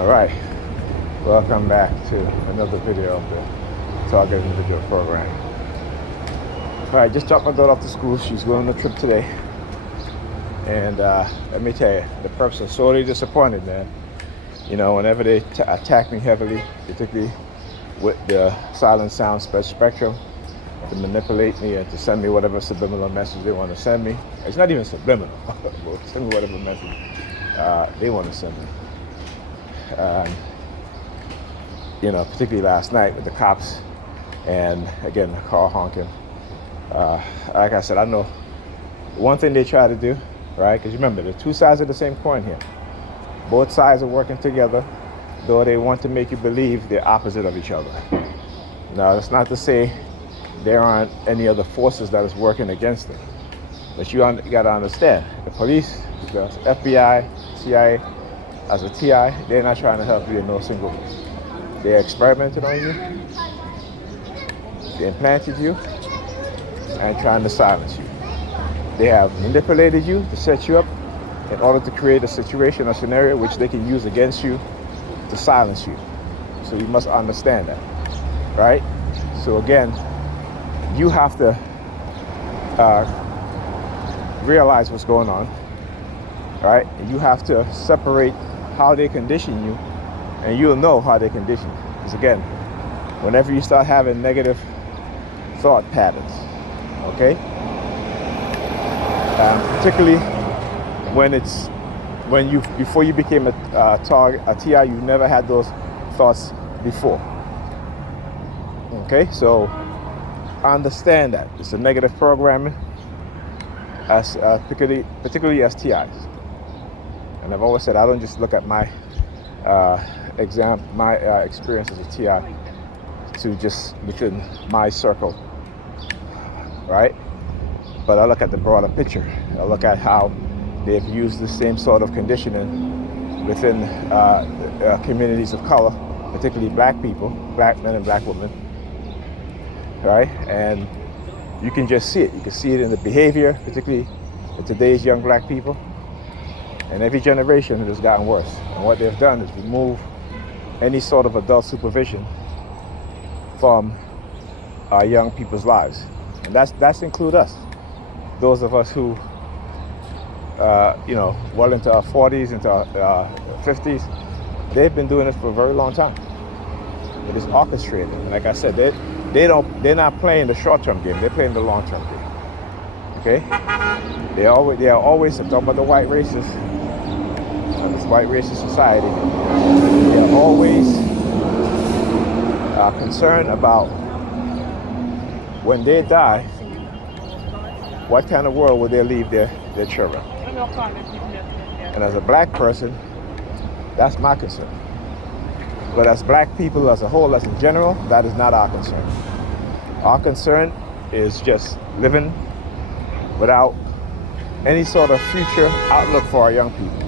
All right, welcome back to another video of the Target Individual Program. All right, just dropped my daughter off to school. She's going on a trip today. And let me tell you, the perps are sorely disappointed, man. You know, whenever they attack me heavily, particularly with the silent sound spectrum, to manipulate me and to send me whatever subliminal message they want to send me. It's not even subliminal, but send me whatever message they want to send me. You know, particularly last night with the cops and again the car honking. Like I said, I know one thing they try to do, right? Because remember, the two sides of the same coin here. Both sides are working together, though they want to make you believe they're opposite of each other. Now, that's not to say there aren't any other forces that is working against them. But you got to understand, the police, the FBI, CIA, as a TI, they're not trying to help you in no single way. They experimented on you, they implanted you, and trying to silence you. They have manipulated you to set you up in order to create a situation or scenario which they can use against you to silence you. So you must understand that, right? So again, you have to realize what's going on, right? You have to separate how they condition you, and you'll know how they condition you. Because again, whenever you start having negative thought patterns, okay? Particularly before you became a TI, you've never had those thoughts before. Okay, so understand that it's a negative programming, as particularly as TIs. And I've always said I don't just look at my experience as a TI to just within my circle, right? But I look at the broader picture. I look at how they've used the same sort of conditioning within communities of color, particularly black people, black men and black women, right? And you can just see it. You can see it in the behavior, particularly in today's young black people. And every generation it has gotten worse. And what they've done is remove any sort of adult supervision from our young people's lives. And that's include us. Those of us who, well into our 40s, into our 50s, they've been doing this for a very long time. It is orchestrated. And like I said, they're not playing the short-term game. They're playing the long-term game. Okay? They are always, I'm talking about the white races, this white racist society, they are always concerned about when they die, what kind of world will they leave their children? And as a black person, that's my concern. But as black people as a whole, as in general, that is not our concern. Our concern is just living without any sort of future outlook for our young people.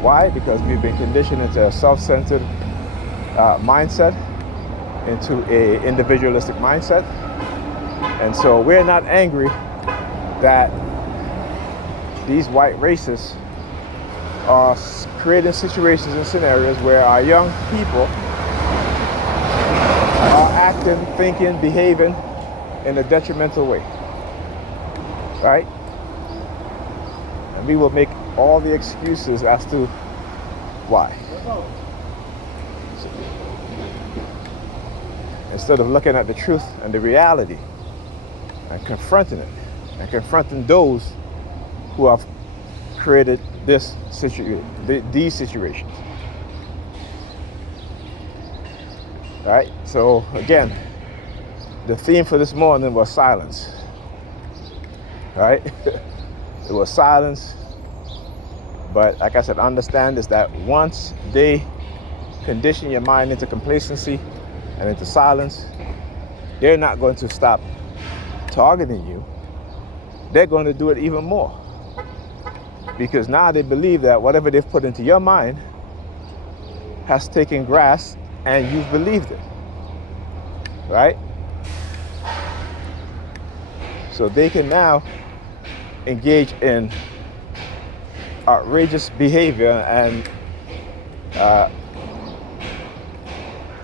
Why? Because we've been conditioned into a self-centered mindset, into a individualistic mindset. And so we're not angry that these white racists are creating situations and scenarios where our young people are acting, thinking, behaving in a detrimental way, right? And we will make all the excuses as to why. Instead of looking at the truth and the reality and confronting it, and confronting those who have created these situations. All right, so again, the theme for this morning was silence. All right, it was silence. But like I said, understand is that once they condition your mind into complacency and into silence, they're not going to stop targeting you. They're going to do it even more. Because now they believe that whatever they've put into your mind has taken grasp and you've believed it. Right? So they can now engage in outrageous behavior and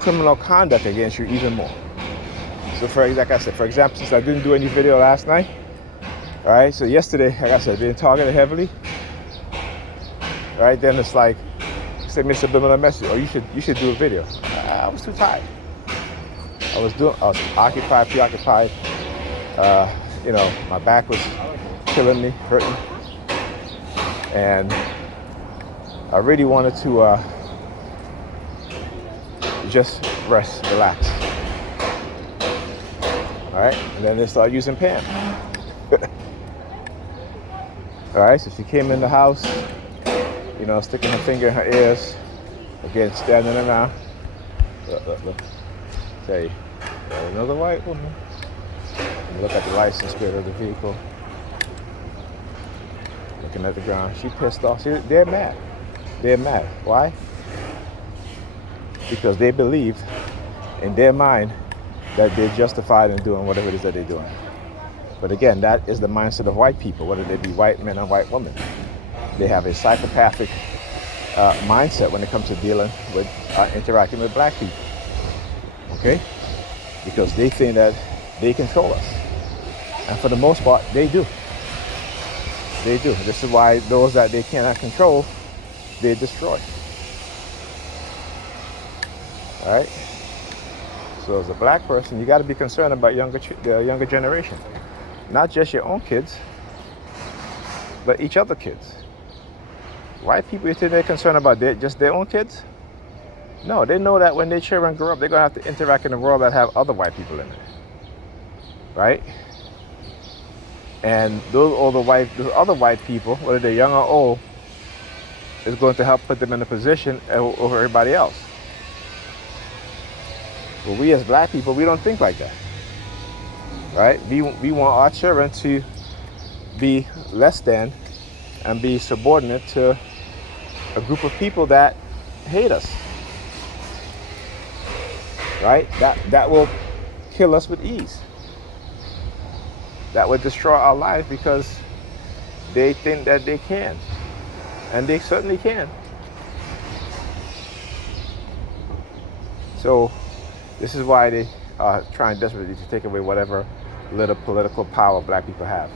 criminal conduct against you even more. So like I said, for example, since I didn't do any video last night, all right, so yesterday, like I said, being targeted heavily, all right, then it's like, send me a subliminal message, or you should do a video. I was too tired. I was occupied, preoccupied. My back was killing me, hurting. And I really wanted to just rest, relax. All right, and then they started using Pam. All right, so she came in the house, sticking her finger in her ears, again, standing around. Look. Say, another white woman. And look at the license plate of the vehicle. Looking at the ground. She pissed off. They're mad. They're mad. Why? Because they believe in their mind that they're justified in doing whatever it is that they're doing. But again, that is the mindset of white people, whether they be white men or white women. They have a psychopathic mindset when it comes to dealing with, interacting with black people. Okay? Because they think that they control us. And for the most part, they do. They do. This is why those that they cannot control, they destroy. All right? So as a black person, you got to be concerned about the younger generation. Not just your own kids, but each other kids. White people, you think they're concerned about just their own kids? No, they know that when their children grow up, they're going to have to interact in a world that have other white people in it. Right? And those other white people, whether they're young or old, is going to help put them in a position over everybody else. But we as black people, we don't think like that. Right? We want our children to be less than and be subordinate to a group of people that hate us. Right? That will kill us with ease. That would destroy our lives because they think that they can. And they certainly can. So this is why they are trying desperately to take away whatever little political power black people have.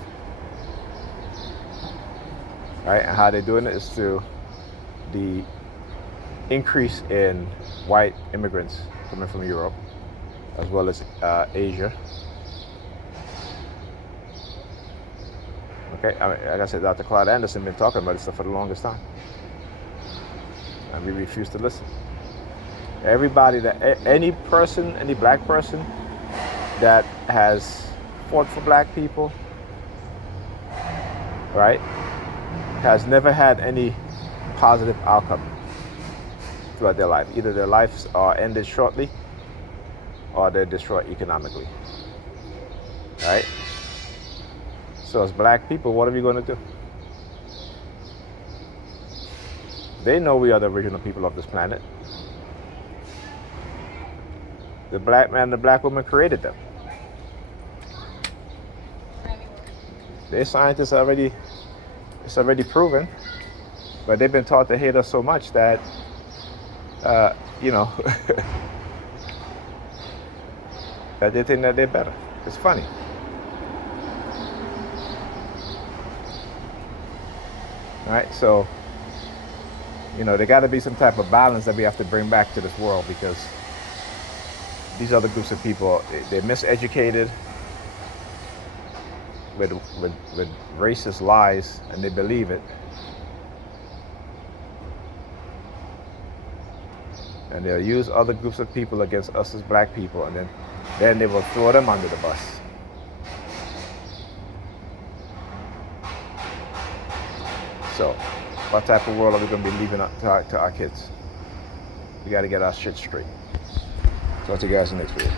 Right? And how they're doing it is through the increase in white immigrants coming from Europe, as well as Asia. Okay, like I said, Dr. Claude Anderson been talking about this stuff for the longest time, and we refuse to listen. Everybody any black person that has fought for black people, right, has never had any positive outcome throughout their life. Either their lives are ended shortly or they're destroyed economically. Right? So as black people, what are we going to do? They know we are the original people of this planet. The black man and the black woman created them. Their scientists it's already proven, but they've been taught to hate us so much that, that they think that they're better. It's funny. All right, so, there got to be some type of balance that we have to bring back to this world, because these other groups of people, they're miseducated with racist lies, and they believe it. And they'll use other groups of people against us as black people, and then they will throw them under the bus. So, what type of world are we going to be leaving to our kids? We got to get our shit straight. Talk to you guys in the next video.